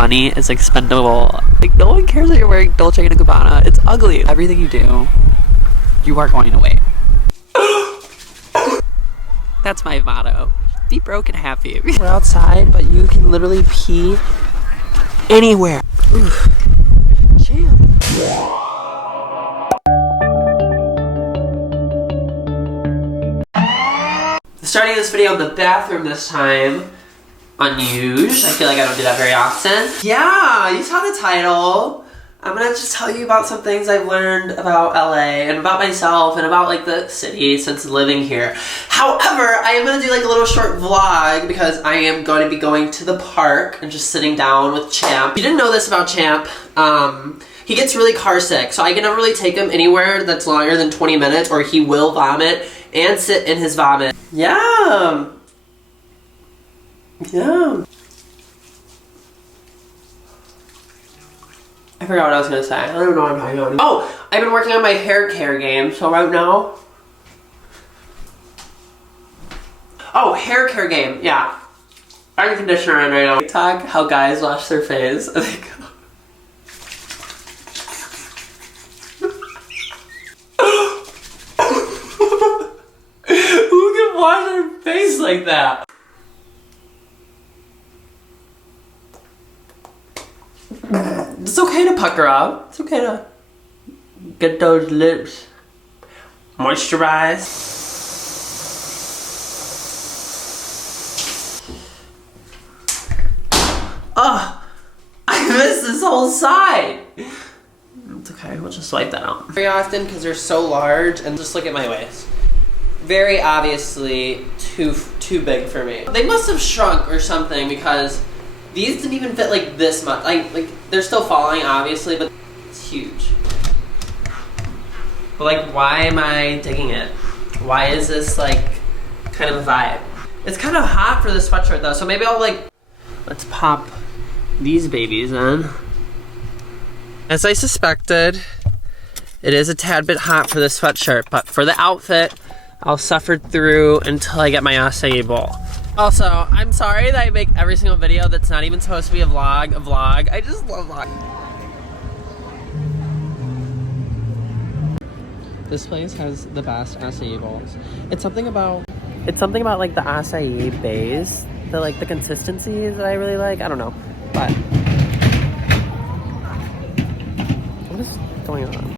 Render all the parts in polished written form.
money is expendable. Like, no one cares that you're wearing Dolce & Gabbana. It's ugly. Everything you do, you are going to wait. That's my motto. Be broke and happy. We're outside, but you can literally pee anywhere. Champ. Starting this video in the bathroom this time. Unusual. I feel like I don't do that very often. Yeah, you saw the title. I'm gonna just tell you about some things I've learned about LA and about myself and about like the city since living here. However, I am gonna do like a little short vlog because I am going to be going to the park and just sitting down with Champ. You didn't know this about Champ. He gets really car sick, so I can never really take him anywhere that's longer than 20 minutes or he will vomit and sit in his vomit. Yeah. Yeah. I forgot what I was gonna say. I don't even know what I'm talking about. Oh! I've been working on my hair care game, so right now... Oh, hair care game, yeah. Iron conditioner in right now. TikTok, how guys wash their face. Who can wash their face like that? It's okay to pucker up. It's okay to get those lips moisturized. Ugh! I missed this whole side! It's okay, we'll just wipe that out. Very often because they're so large, and just look at my waist. Very obviously too big for me. They must have shrunk or something because these didn't even fit like this much. Like they're still falling obviously, but it's huge. But like, why am I digging it? Why is this like kind of a vibe? It's kind of hot for the sweatshirt though, so maybe I'll like, let's pop these babies in. As I suspected, it is a tad bit hot for the sweatshirt, but for the outfit, I'll suffer through until I get my acai bowl. Also, I'm sorry that I make every single video that's not even supposed to be a vlog. I just love vlogging. This place has the best acai bowls. It's something about like the acai base, the consistency that I really like. I don't know, but what is going on?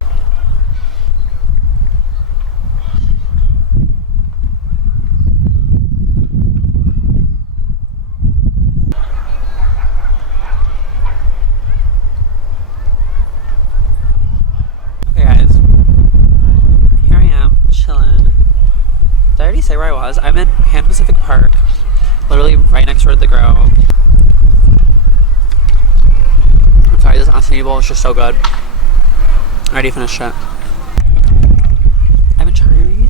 Say where I was. I'm in Pan Pacific Park, literally right next door to the Grove. I'm sorry, this acai bowl is just so good. I already finished it. I've been trying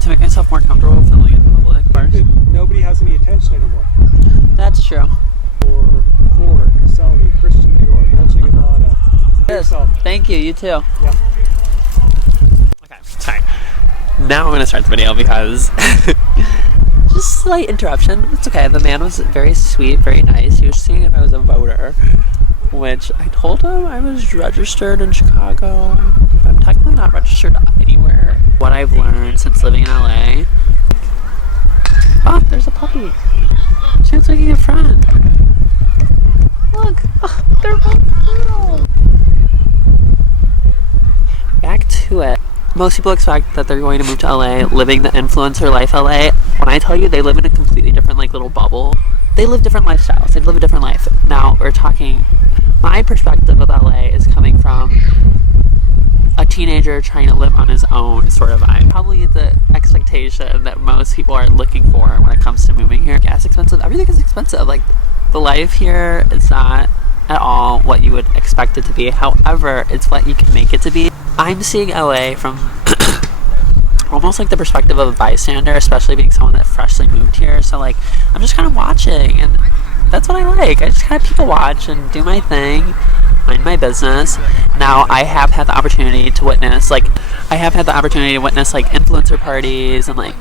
to make myself more comfortable filming in public. Nobody has any attention anymore. That's true. Ford, Sony, Christian Dior, Dolce & Gabbana. Yes. Thank you. You too. Yeah. Okay. Sorry. Now I'm gonna start the video because just slight interruption. It's okay. The man was very sweet, very nice. He was seeing if I was a voter, which I told him I was registered in Chicago. I'm technically not registered anywhere. What I've learned since living in LA. Oh, there's a puppy. Chance making a friend. Look, oh, they're both little. Back to it. Most people expect that they're going to move to LA, living the influencer life LA. When I tell you they live in a completely different like little bubble, they live different lifestyles. They live a different life. Now we're talking, my perspective of LA is coming from a teenager trying to live on his own sort of vibe. Probably the expectation that most people are looking for when it comes to moving here. Gas expensive, everything is expensive. Like the life here is not at all what you would expect it to be. However, it's what you can make it to be. I'm seeing LA from almost like the perspective of a bystander, especially being someone that freshly moved here. So like, I'm just kind of watching, and that's what I like. I just kind of people watch and do my thing, mind my business. Now I have had the opportunity to witness like influencer parties and like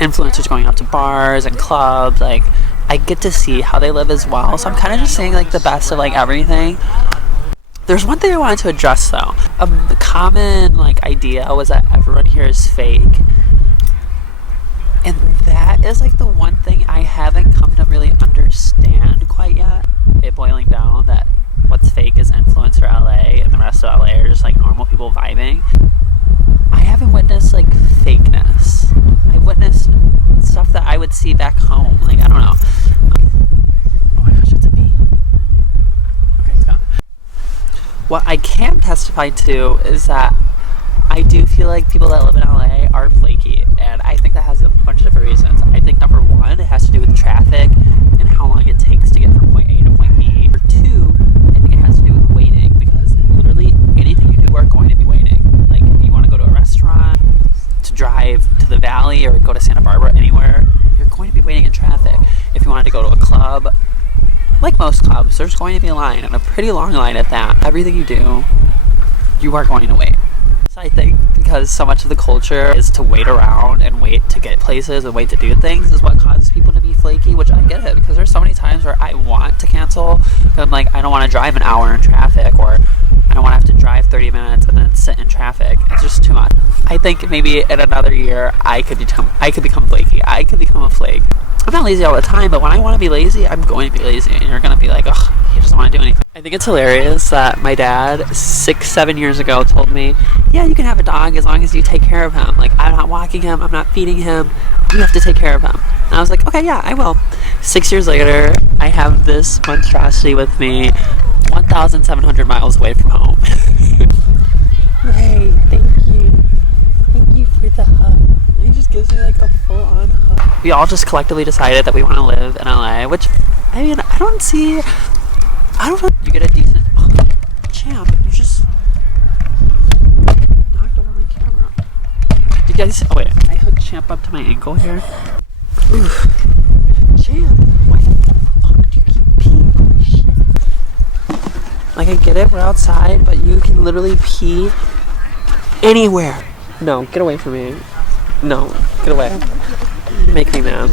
influencers going out to bars and clubs. Like I get to see how they live as well. So I'm kind of just seeing like the best of like everything. There's one thing I wanted to address though. The common like idea was that everyone here is fake. And that is like the one thing I haven't come to really understand quite yet. It boiling down that what's fake is influencer LA and the rest of LA are just like normal people vibing. I haven't witnessed like fakeness. I've witnessed stuff that I would see back home. Like, I don't know. Oh my gosh, it's a bee. Okay, it's gone. What I can testify to is that I do feel like people that live in LA are flaky, and I think that has a bunch of different reasons. I think number one, it has to do with traffic and how long it takes to get from point A to point B. Number two, I think it has to do with waiting, because literally anything you do are going to be waiting. Like, you want to go to a restaurant, to drive to the valley, or go to Santa Barbara, anywhere, you're going to be waiting in traffic. If you wanted to go to a club, like most clubs, there's going to be a line, and a pretty long line at that. Everything you do, you are going to wait. So I think because so much of the culture is to wait around and wait to get places and wait to do things is what causes people to be flaky, which I get it, because there's so many times where I want to cancel. I'm like, I don't want to drive an hour in traffic, or I don't want to have to drive 30 minutes and then sit in traffic. It's just too much. I think maybe in another year I could become flaky. I could become a flake. I'm not lazy all the time, but when I want to be lazy, I'm going to be lazy, and you're going to be like, ugh, he doesn't want to do anything. I think it's hilarious that my dad 6-7 years ago told me, yeah, you can have a dog as long as you take care of him. Like, I'm not walking him, I'm not feeding him, you have to take care of him. And I was like, okay, yeah, I will. 6 years later, I have this monstrosity with me 1,700 miles away from home. Hey, thank you. Thank you for the hug. He just gives me like a full-on hug. We all just collectively decided that we want to live in LA, which, I mean, I don't know. You get a decent... Oh, champ, you just knocked over my camera. Did you guys... Oh, wait. I hooked Champ up to my ankle here. Oof. Champ, why the fuck do you keep peeing on my shit? Like, I get it, we're outside, but you can literally pee anywhere. No, get away from me. No, get away. You make me mad.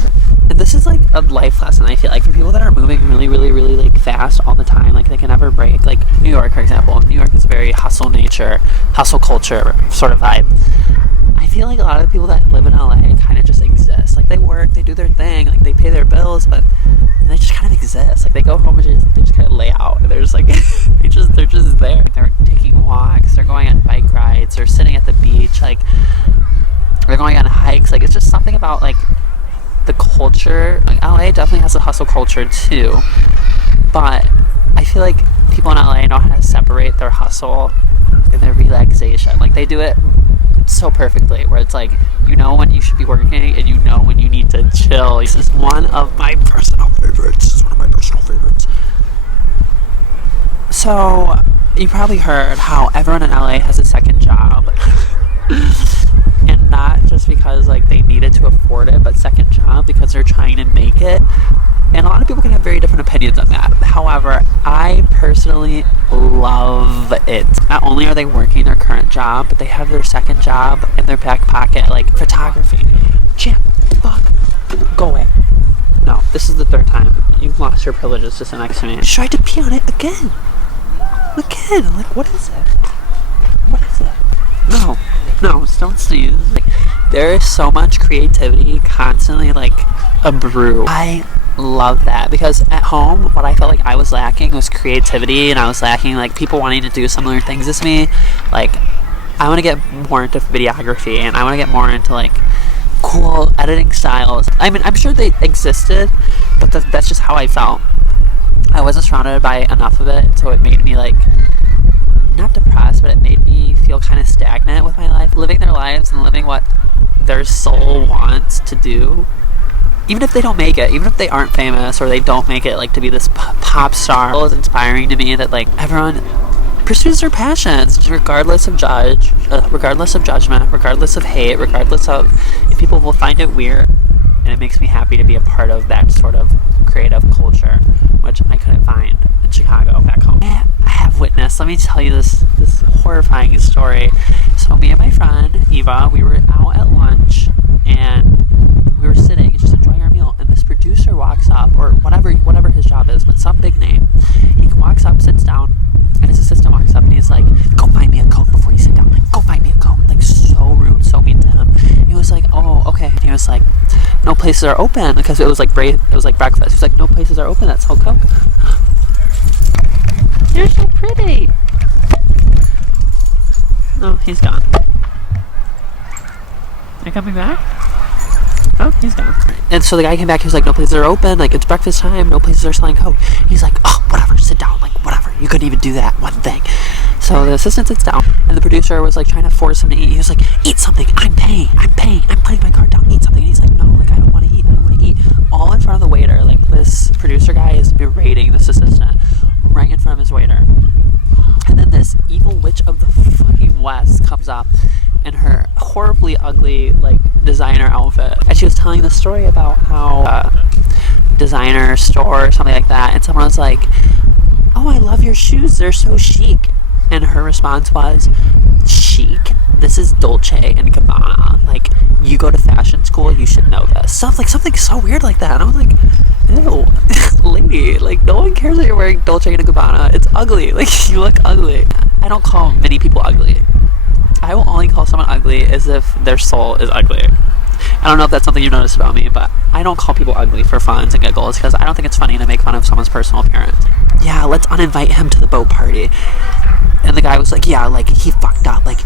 And this is like a life lesson, I feel like, for people that are moving really, really, really like fast all the time. Like, they can never break. Like New York, for example. New York is a very hustle culture sort of vibe. I feel like a lot of the people that live in LA kind of just exist. Like, they work, they do their thing, like they pay their bills, but they just kind of exist. Like, they go home and they just kind of lay out. And they're just like, they're just there. They're taking walks, they're going on bike rides, they're sitting at the beach, like they're going on hikes. Like, it's just something about like the culture. Like, LA definitely has a hustle culture too, but I feel like people in LA know how to separate their hustle and their relaxation. Like, they do it so perfectly, where it's like, you know when you should be working and you know when you need to chill. This is one of my personal favorites. So you probably heard how everyone in LA has a second job. And not just because like they needed to afford it, but second job because they're trying to make it. And a lot of people can have very different opinions on that. However, I personally love it. Not only are they working their current job, but they have their second job in their back pocket, like photography. Champ, fuck, go away. No, this is the third time. You've lost your privileges to sit next to me. I tried to pee on it again. Like, what is it? What is it? No, don't sneeze. Like, there is so much creativity constantly, like, a brew. I love that, because at home, what I felt like I was lacking was creativity, and I was lacking, like, people wanting to do similar things as me. Like, I want to get more into videography, and I want to get more into, like, cool editing styles. I mean, I'm sure they existed, but that's just how I felt. I wasn't surrounded by enough of it, so it made me, like, not depressed, but it made me feel kind of stagnant with my life. Living their lives and living what their soul wants to do, even if they don't make it, even if they aren't famous, or they don't make it, like, to be this pop star. It was inspiring to me that, like, everyone pursues their passions, regardless of judgment, regardless of hate, regardless of if people will find it weird. And it makes me happy to be a part of that sort of creative culture, which I couldn't find in Chicago back home. I have witnessed, let me tell you this horrifying story. So me and my friend Eva, we were out at lunch, and we were sitting just enjoying our meal, and this producer walks up, or whatever his job is, but some big name. He walks up, sits down, and his assistant walks up and he's like, "Go find me a Coke before you sit down. Like, go find me a Coke." Like, so rude, so mean to him. He was like, "Oh, okay." And he was like, "No places are open," because it was like breakfast. He was like, "No places are open that sell Coke." You're so pretty. Oh, he's gone. Are you coming back? Oh, he's gone. And so the guy came back, he was like, "No places are open, like it's breakfast time, no places are selling Coke." He's like, "Oh, whatever, sit down, like whatever, you couldn't even do that one thing." So the assistant sits down, and the producer was like trying to force him to eat. He was like, "Eat something, I'm putting my card down, eat something." And he's like, "No, like I don't want to eat. All in front of the waiter. Like, this producer guy is berating this assistant right in front of his waiter. And then this evil witch of the fucking West comes up in her horribly ugly, like, designer outfit. And she was telling the story about how designer store or something like that. And someone was like, "Oh, I love your shoes. They're so chic." And her response was, "Chic? This is Dolce and Gabbana. Like, you go to fashion school, you should know this." Something so weird like that. And I was like, ew, lady, like, no one cares that you're wearing Dolce and Gabbana. It's ugly. Like, you look ugly. I don't call many people ugly. I will only call someone ugly as if their soul is ugly. I don't know if that's something you've noticed about me, but I don't call people ugly for funs and giggles, because I don't think it's funny to make fun of someone's personal appearance. "Yeah, let's uninvite him to the boat party." And the guy was like, "Yeah, like, he fucked up. Like,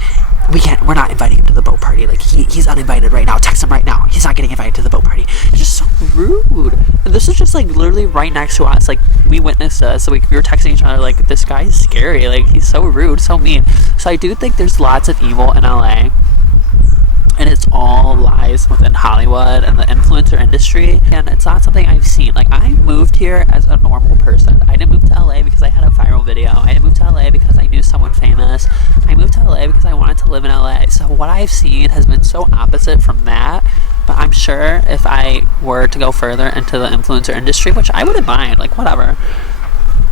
we're not inviting him to the boat party. Like, he's uninvited right now. Text him right now. He's not getting invited to the boat party." It's just so rude. And this is just, like, literally right next to us. Like, we witnessed this. So we were texting each other, like, "This guy is scary. Like, he's so rude, so mean." So I do think there's lots of evil in LA. And it's all lies within Hollywood and the influencer industry. And it's not something I've seen. Like, I moved here as a normal person. I didn't move to LA because I had a viral video. I didn't move to LA because I knew someone famous. I moved to LA because I wanted to live in LA. So what I've seen has been so opposite from that. But I'm sure if I were to go further into the influencer industry, which I wouldn't mind, like, whatever.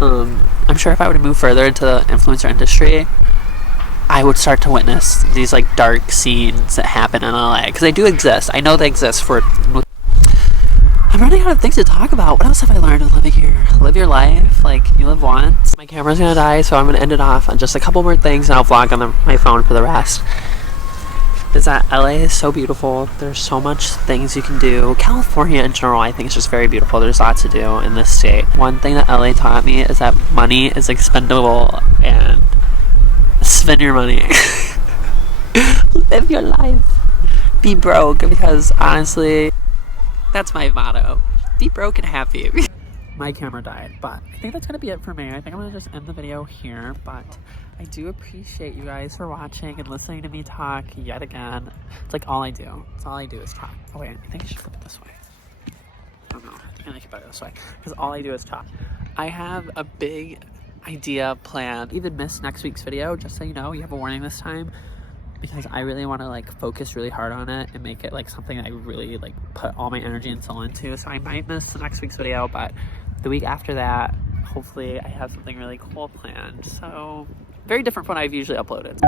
I'm sure if I were to move further into the influencer industry, I would start to witness these, like, dark scenes that happen in LA, because they do exist. I know they exist. I'm running out of things to talk about. What else have I learned living here? Live your life. Like, you live once. My camera's gonna die, so I'm gonna end it off on just a couple more things, and I'll vlog on my phone for the rest. Is that LA is so beautiful. There's so much things you can do. California in general, I think, is just very beautiful. There's lots to do in this state. One thing that LA taught me is that money is expendable, and spend your money. Live your life. Be broke, because honestly, that's my motto. Be broke and happy. My camera died, but I think that's gonna be it for me. I think I'm gonna just end the video here, but I do appreciate you guys for watching and listening to me talk yet again. It's like all I do. It's all I do is talk. Oh wait, I think I should flip it this way. I don't know. I think I should put it this way, because all I do is talk. I have a big idea planned. Even miss next week's video, just so you know, you have a warning this time, because I really want to, like, focus really hard on it and make it, like, something that I really, like, put all my energy and soul into. So I might miss the next week's video, but the week after that, hopefully I have something really cool planned. So very different from what I've usually uploaded.